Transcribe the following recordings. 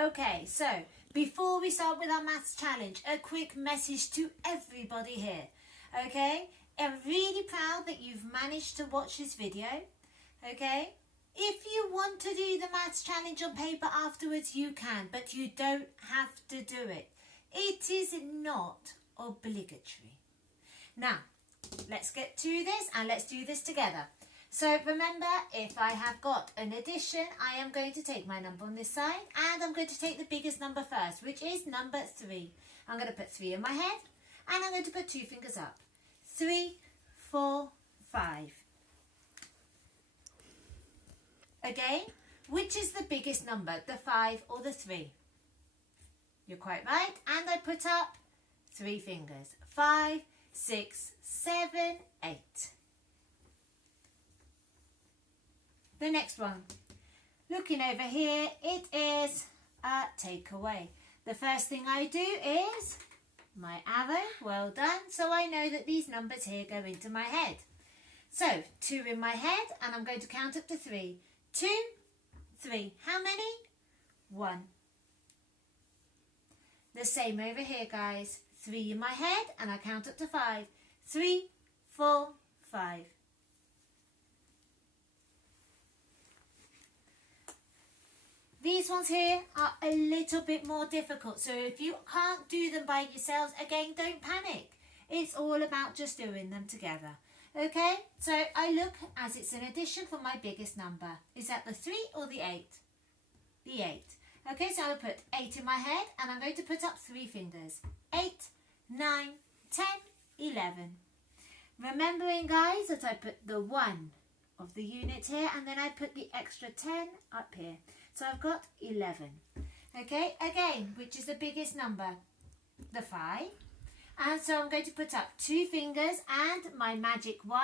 Okay, so before we start with our maths challenge, a quick message to everybody here. Okay, I'm really proud that you've managed to watch this video. Okay, if you want to do the maths challenge on paper afterwards, you can, but you don't have to do it. It is not obligatory. Now, let's get to this and let's do this together. So remember, if I have got an addition, I am going to take my number on this side and I'm going to take the biggest number first, which is number 3. I'm going to put 3 in my head and I'm going to put 2 fingers up. 3, 4, 5. Again, which is the biggest number, the 5 or the 3? You're quite right. And I put up 3 fingers. 5, 6, 7, 8. The next one, looking over here, it is a takeaway. The first thing I do is my arrow, well done, so I know that these numbers here go into my head. So 2 in my head and I'm going to count up to 3. 2, 3, how many? 1. The same over here, guys. 3 in my head and I count up to 5. 3, 4, 5. These ones here are a little bit more difficult, so if you can't do them by yourselves, again, don't panic. It's all about just doing them together. Okay, so I look as it's an addition for my biggest number. Is that the 3 or the 8? The 8. Okay, so I'll put 8 in my head and I'm going to put up 3 fingers. 8, 9, 10, 11. Remembering, guys, that I put the 1 of the unit here and then I put the extra 10 up here. So I've got 11. Okay, again, which is the biggest number? The 5. And so I'm going to put up 2 fingers and my magic 1,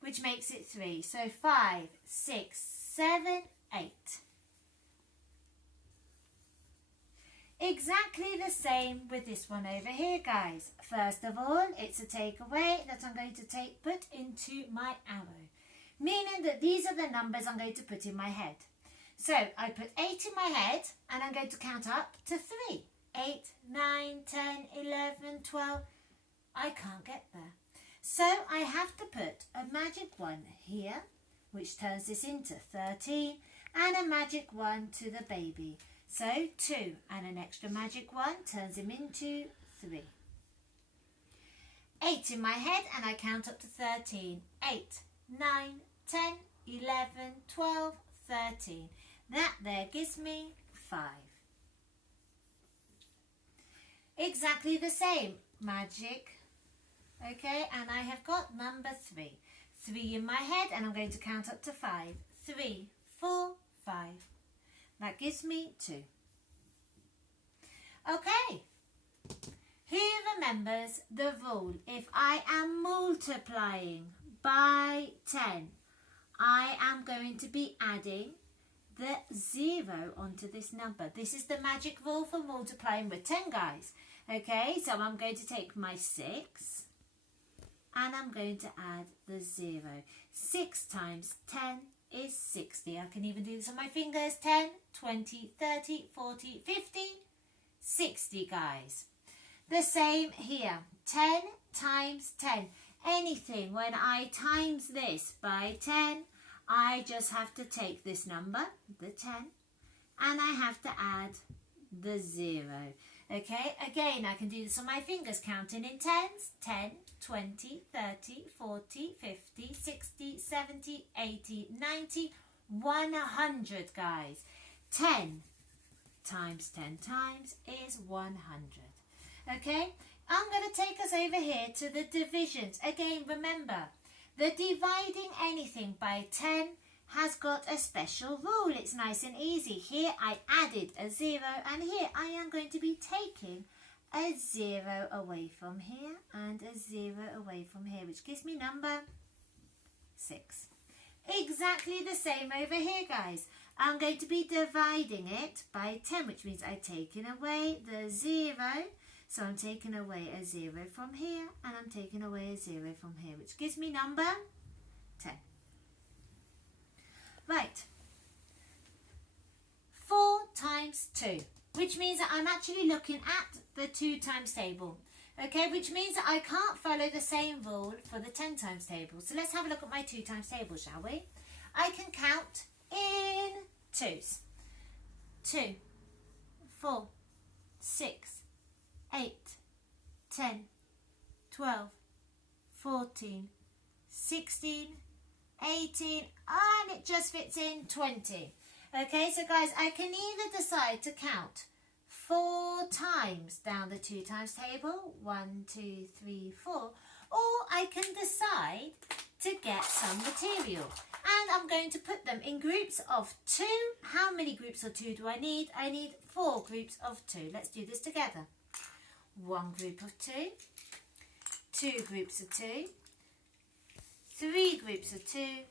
which makes it 3. So 5, 6, 7, 8. Exactly the same with this one over here, guys. First of all, it's a takeaway that I'm going to put into my arrow, meaning that these are the numbers I'm going to put in my head. So I put 8 in my head and I'm going to count up to 3. 8, 9, 10, 11, 12. I can't get there. So I have to put a magic 1 here, which turns this into 13, and a magic 1 to the baby. So 2 and an extra magic 1 turns him into 3. 8 in my head and I count up to 13. 8, 9, 10, 11, 12, 13. That there gives me 5. Exactly the same, magic. Okay, and I have got number 3. 3 in my head and I'm going to count up to 5. 3, 4, 5. That gives me 2. Okay. Who remembers the rule? If I am multiplying by 10, I am going to be adding the 0 onto this number. This is the magic rule for multiplying with 10, guys. Okay, so I'm going to take my 6 and I'm going to add the 0. 6 times 10 is 60. I can even do this on my fingers. 10, 20, 30, 40, 50, 60, guys. The same here. 10 times 10. Anything, when I times this by 10, I just have to take this number, the 10, and I have to add the 0. Okay, again, I can do this on my fingers, counting in tens. 10, 20, 30, 40, 50, 60, 70, 80, 90, 100, guys. 10 times 10 times is 100. Okay, I'm going to take us over here to the divisions. Again, remember, the dividing anything by 10 has got a special rule. It's nice and easy. Here I added a 0 and here I am going to be taking a 0 away from here and a 0 away from here, which gives me number 6. Exactly the same over here, guys. I'm going to be dividing it by 10, which means I've taken away the 0. So I'm taking away a 0 from here and I'm taking away a 0 from here, which gives me number 10. Right. 4 times is 2, which means that I'm actually looking at the 2 times table. Okay, which means that I can't follow the same rule for the 10 times table. So let's have a look at my 2 times table, shall we? I can count in 2s. 2, 4, 6, 8, 10, 12, 14, 16, 18, and it just fits in 20. Okay, so guys, I can either decide to count 4 times down the 2 times table, 1, 2, 3, 4, or I can decide to get some material. And I'm going to put them in groups of 2. How many groups of 2 do I need? I need 4 groups of 2. Let's do this together. 1 group of 2, 2 groups of 2, 3 groups of 2,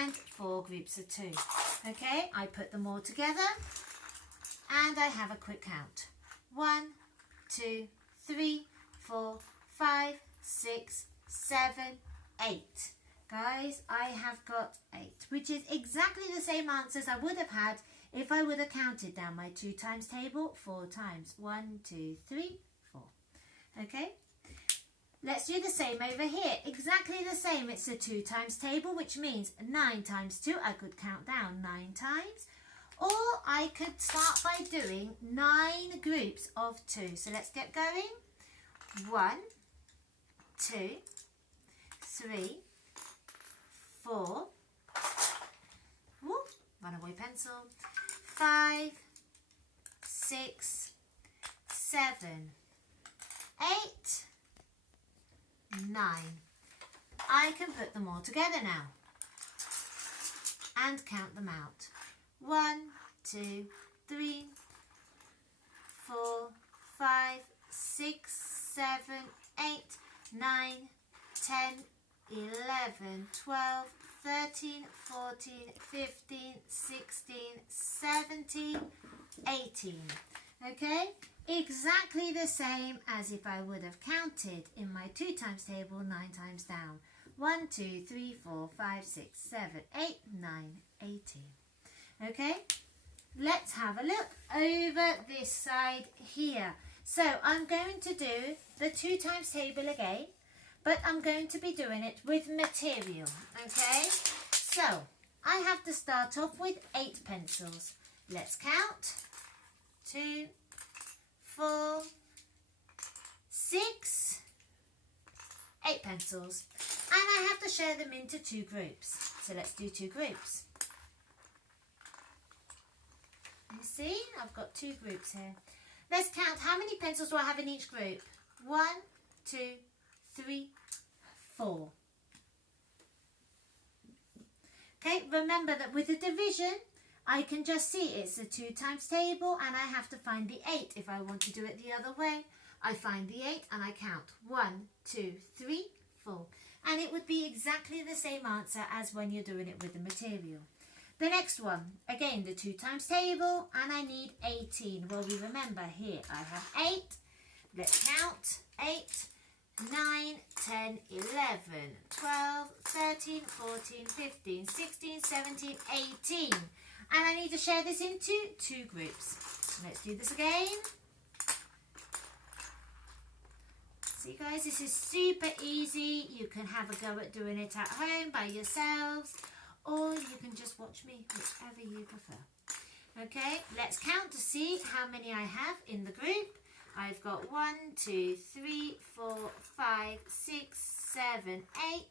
and 4 groups of 2. Okay, I put them all together and I have a quick count. 1, 2, 3, 4, 5, 6, 7, 8. Guys, I have got 8, which is exactly the same answers I would have had if I would have counted down my 2 times table 4 times. 1, 2, 3, 4. Okay, let's do the same over here. Exactly the same. It's a 2 times table, which means 9 times 2. I could count down 9 times. Or I could start by doing 9 groups of 2. So let's get going. 1, 2, 3, 4, whoop, runaway pencil, 5, 6, 7, 8, 9. I can put them all together now and count them out. 1, 2, 3, 4, 5, 6, 7, 8, 9, 10, 11, 12, 13, 14, 15, 16, 17, 18. Okay? Exactly the same as if I would have counted in my 2 times table 9 times down. 1, 2, 3, 4, 5, 6, 7, 8, 9, 18. Okay? Let's have a look over this side here. So I'm going to do the 2 times table again, but I'm going to be doing it with material, okay? So, I have to start off with 8 pencils. Let's count. 2, 4, 6, 8 pencils. And I have to share them into 2 groups. So let's do 2 groups. You see, I've got 2 groups here. Let's count how many pencils do I have in each group. 1, 2, 3, 4. Okay, remember that with the division, I can just see it's a 2 times table and I have to find the 8 if I want to do it the other way. I find the 8 and I count 1, 2, 3, 4. And it would be exactly the same answer as when you're doing it with the material. The next one, again, the 2 times table, and I need 18. Well, we remember here I have 8. Let's count. 8, 9, 10, 11, 12, 13, 14, 15, 16, 17, 18. And I need to share this into 2 groups. Let's do this again. See guys, this is super easy. You can have a go at doing it at home by yourselves, or you can just watch me, whichever you prefer. Okay, let's count to see how many I have in the group. I've got 1, 2, 3, 4, 5, 6, 7, 8,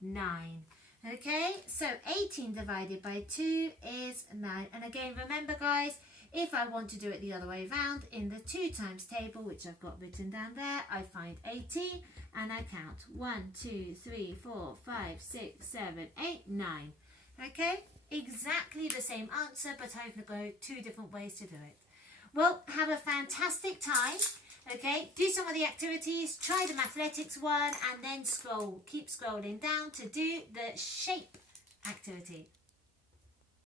9. Okay, so 18 divided by 2 is 9. And again, remember guys, if I want to do it the other way around, in the 2 times table, which I've got written down there, I find 18 and I count 1, 2, 3, 4, 5, 6, 7, 8, 9. Okay, exactly the same answer, but I can go 2 different ways to do it. Well, have a fantastic time. Okay, do some of the activities, try the mathematics one, and then keep scrolling down to do the shape activity.